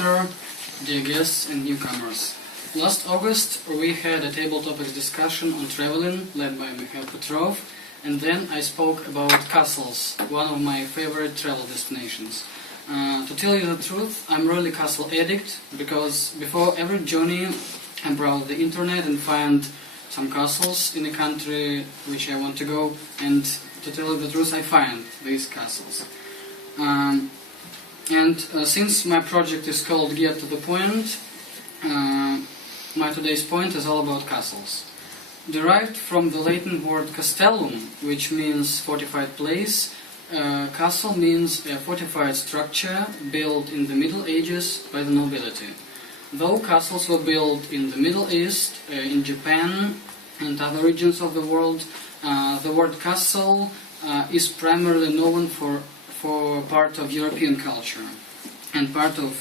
Master, dear guests and newcomers. Last August we had a table topics discussion on traveling led by Mikhail Petrov, and then I spoke about castles, one of my favorite travel destinations. To tell you the truth, I'm really castle addict, because before every journey I browse the internet and find some castles in the country which I want to go, and to tell you the truth, I find these castles. Since my project is called Get to the Point, my today's point is all about castles. Derived from the Latin word castellum, which means fortified place, castle means a fortified structure built in the Middle Ages by the nobility. Though castles were built in the Middle East, in Japan and other regions of the world, the word castle is primarily known for part of European culture and part of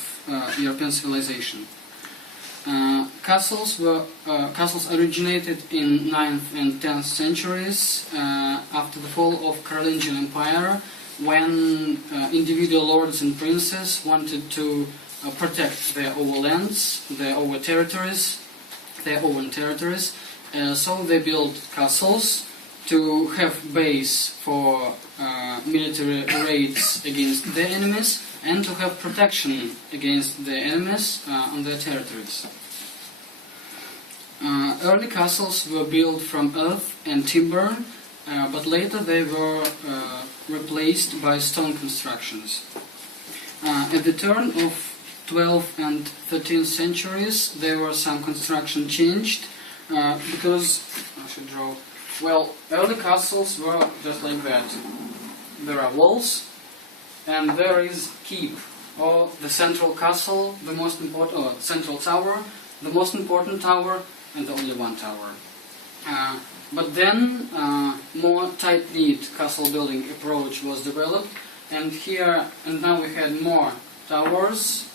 European civilization. Castles originated in 9th and 10th centuries after the fall of Carolingian Empire, when individual lords and princes wanted to protect their own lands, their own territories, so they built castles to have base for military raids against their enemies and to have protection against their enemies on their territories. Early castles were built from earth and timber, but later they were replaced by stone constructions. At the turn of 12th and 13th centuries, there were some construction changed because early castles were just like that. There are walls, and there is keep, or the central castle, the most important, or central tower, the most important tower, and the only one tower. But then more tight-knit castle building approach was developed, and now we had more towers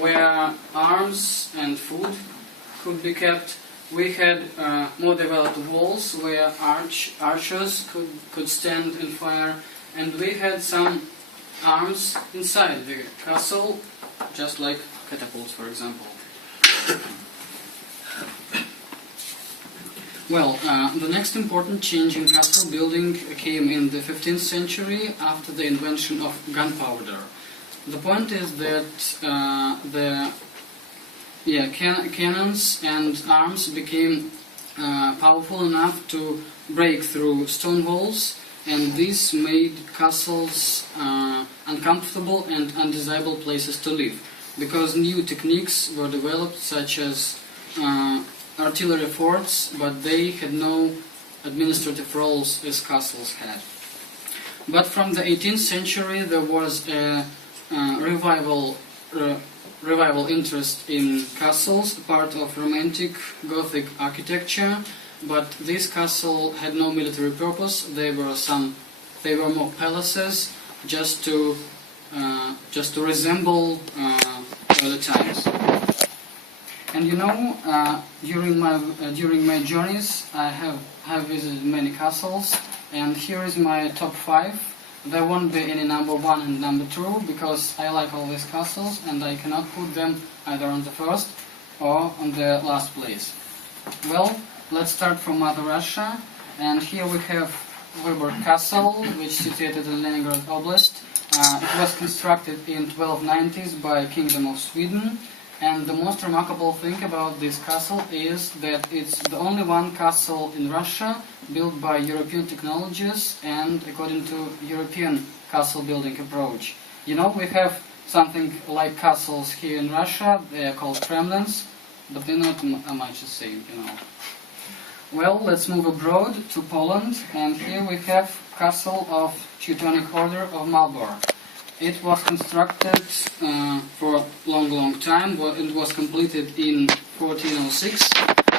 where arms and food could be kept. We had more developed walls where archers could stand and fire, and we had some arms inside the castle, just like catapults, for example. The next important change in castle building came in the 15th century after the invention of gunpowder. The point is that cannons and arms became powerful enough to break through stone walls, and this made castles uncomfortable and undesirable places to live, because new techniques were developed, such as artillery forts, but they had no administrative roles as castles had. But from the 18th century there was a revival interest in castles, part of Romantic Gothic architecture, but this castle had no military purpose. They were more palaces, just to resemble early times. And during my journeys, I have visited many castles, and here is my top 5. There won't be any number 1 and number 2, because I like all these castles and I cannot put them either on the first or on the last place. Well, let's start from Mother Russia, and here we have Vyborg Castle, which is situated in Leningrad Oblast. It was constructed in 1290s by Kingdom of Sweden, and the most remarkable thing about this castle is that it's the only one castle in Russia built by European technologies and according to European castle building approach. We have something like castles here in Russia. They are called Kremlins, but they're not much the same, Well, let's move abroad to Poland, and here we have castle of Teutonic Order of Marlborough. It was constructed for a long time. It was completed in 1406,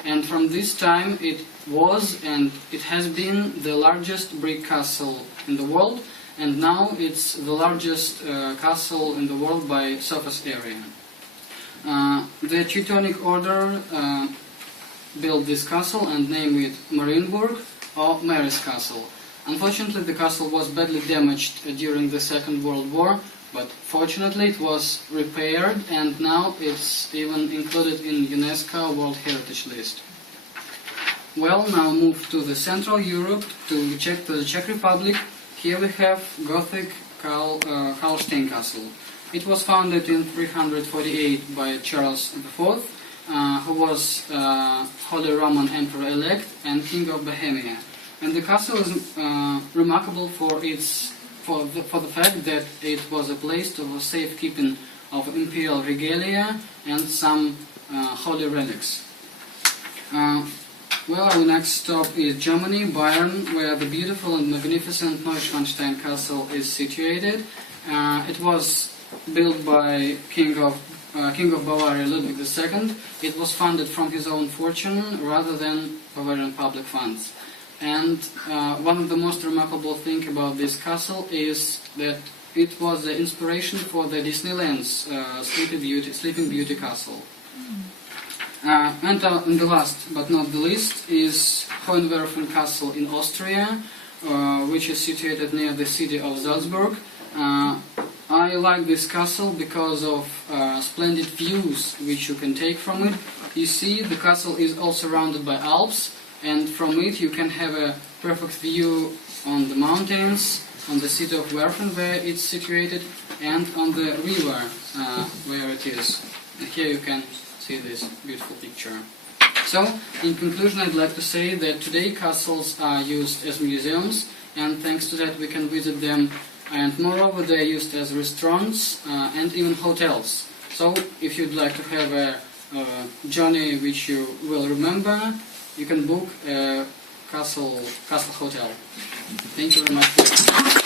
and from this time it was and it has been the largest brick castle in the world, and now it's the largest castle in the world by surface area. The Teutonic Order built this castle and named it Marienburg, or Mary's Castle. Unfortunately, the castle was badly damaged during the Second World War, but fortunately it was repaired and now it's even included in UNESCO World Heritage List. Well, now move to the Central Europe, to the Czech Republic. Here we have Gothic Karlstein Castle. It was founded in 348 by Charles IV, who was Holy Roman Emperor-elect and King of Bohemia. And the castle is remarkable for the fact that it was a place for safekeeping of imperial regalia and some holy relics. Well, our next stop is Germany, Bayern, where the beautiful and magnificent Neuschwanstein Castle is situated. It was built by King of Bavaria Ludwig II. It was funded from his own fortune rather than Bavarian public funds. And one of the most remarkable things about this castle is that it was the inspiration for the Disneyland's Sleeping Beauty Castle. And the last but not the least is Hohenwerfen Castle in Austria, which is situated near the city of Salzburg. I like this castle because of splendid views which you can take from it. You see, the castle is all surrounded by Alps, and from it you can have a perfect view on the mountains, on the city of Werfen where it's situated, and on the river where it is. And here you can see this beautiful picture. So, in conclusion, I'd like to say that today castles are used as museums, and thanks to that we can visit them, and moreover they are used as restaurants and even hotels. So, if you'd like to have a journey which you will remember, you can book a castle hotel. Thank you very much for